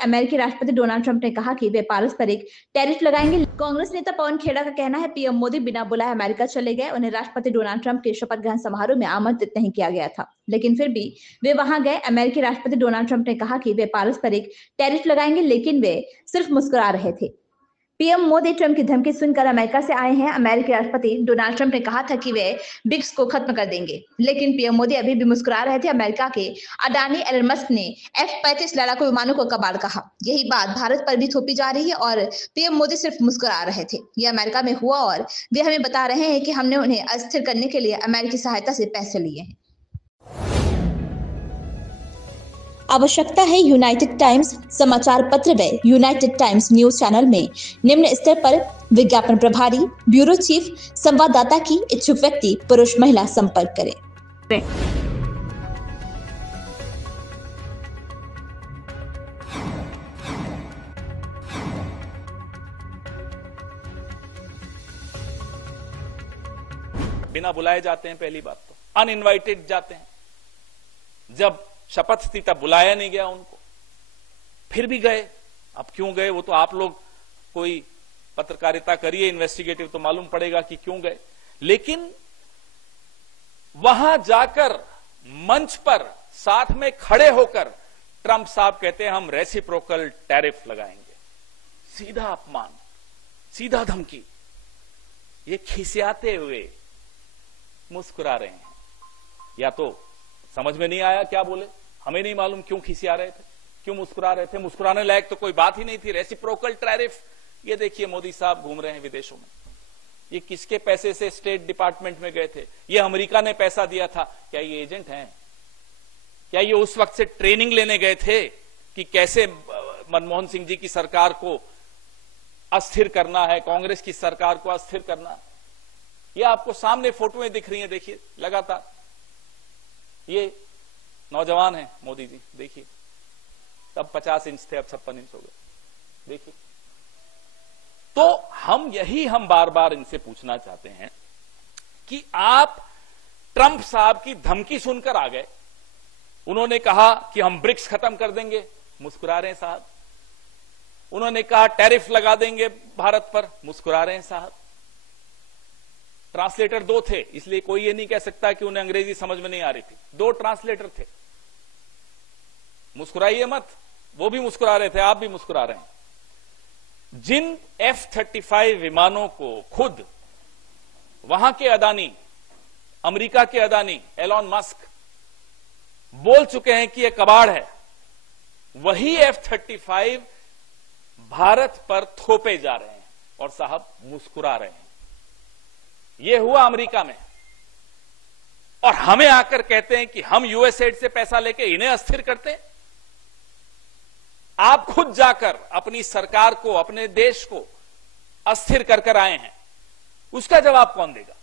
अमेरिकी राष्ट्रपति Donald Trump ने कहा कि वे पारस्परिक टैरिफ लगाएंगे। कांग्रेस नेता पवन खेड़ा का कहना है पीएम मोदी बिना बुलाए अमेरिका चले गए। उन्हें राष्ट्रपति डोनाल्ड ट्रंप के शपथ ग्रहण समारोह में आमंत्रित नहीं किया गया था, लेकिन फिर भी वे वहां गए। अमेरिकी राष्ट्रपति डोनाल्ड ट्रंप ने कहा कि वे पारस्परिक टैरिफ लगाएंगे, लेकिन वे सिर्फ मुस्कुरा रहे थे। पीएम मोदी ट्रंप की धमकी सुनकर अमेरिका से आए हैं। अमेरिकी राष्ट्रपति डोनाल्ड ट्रंप ने कहा था कि वे ब्रिक्स को खत्म कर देंगे, लेकिन पीएम मोदी अभी भी मुस्कुरा रहे थे। अमेरिका के अडानी एलन मस्क ने F-35 लड़ाकू विमानों को कबाड़ कहा। यही बात भारत पर भी थोपी जा रही है और पीएम मोदी सिर्फ मुस्कुरा रहे थे। ये अमेरिका में हुआ और वे हमें बता रहे हैं कि हमने उन्हें अस्थिर करने के लिए अमेरिकी सहायता से पैसे लिए हैं। आवश्यकता है यूनाइटेड टाइम्स समाचार पत्र व यूनाइटेड टाइम्स न्यूज चैनल में निम्न स्तर पर विज्ञापन प्रभारी, ब्यूरो चीफ, संवाददाता की इच्छुक व्यक्ति पुरुष महिला संपर्क करें। बिना बुलाए जाते हैं, पहली बात तो अनइनवाइटेड जाते हैं। जब शपथ थी तब बुलाया नहीं गया उनको, फिर भी गए। अब क्यों गए वो तो आप लोग कोई पत्रकारिता करिए, इन्वेस्टिगेटिव, तो मालूम पड़ेगा कि क्यों गए। लेकिन वहां जाकर मंच पर साथ में खड़े होकर ट्रंप साहब कहते हैं हम रेसिप्रोकल टैरिफ लगाएंगे। सीधा अपमान, सीधा धमकी। ये खिसियाते हुए मुस्कुरा रहे हैं। या तो समझ में नहीं आया क्या बोले, हमें नहीं मालूम क्यों खिसिया रहे थे, क्यों मुस्कुरा रहे थे। मुस्कुराने लायक तो कोई बात ही नहीं थी। रेसिप्रोकल टैरिफ, ये देखिए मोदी साहब घूम रहे हैं विदेशों में। ये किसके पैसे से स्टेट डिपार्टमेंट में गए थे? ये अमेरिका ने पैसा दिया था। क्या ये एजेंट हैं? क्या ये उस वक्त से ट्रेनिंग लेने गए थे कि कैसे मनमोहन सिंह जी की सरकार को अस्थिर करना है, कांग्रेस की सरकार को अस्थिर करना? ये आपको सामने फोटोएं दिख रही हैं, देखिए लगातार। ये नौजवान है मोदी जी, देखिए, तब 50 इंच थे, अब 56 इंच हो गए, देखिए। तो हम बार बार इनसे पूछना चाहते हैं कि आप ट्रंप साहब की धमकी सुनकर आ गए। उन्होंने कहा कि हम ब्रिक्स खत्म कर देंगे, मुस्कुरा रहे हैं साहब। उन्होंने कहा टैरिफ लगा देंगे भारत पर, मुस्कुरा रहे हैं साहब। ट्रांसलेटर दो थे, इसलिए कोई ये नहीं कह सकता कि उन्हें अंग्रेजी समझ में नहीं आ रही थी। दो ट्रांसलेटर थे। मुस्कुराइए मत, वो भी मुस्कुरा रहे थे, आप भी मुस्कुरा रहे हैं। जिन F-35 विमानों को खुद वहां के अदानी, अमेरिका के अदानी एलॉन मस्क बोल चुके हैं कि यह कबाड़ है, वही F-35 भारत पर थोपे जा रहे हैं और साहब मुस्कुरा रहे हैं। यह हुआ अमेरिका में, और हमें आकर कहते हैं कि हम यूएसएड से पैसा लेके इन्हें अस्थिर करते हैं। आप खुद जाकर अपनी सरकार को, अपने देश को अस्थिर कर आए हैं, उसका जवाब कौन देगा?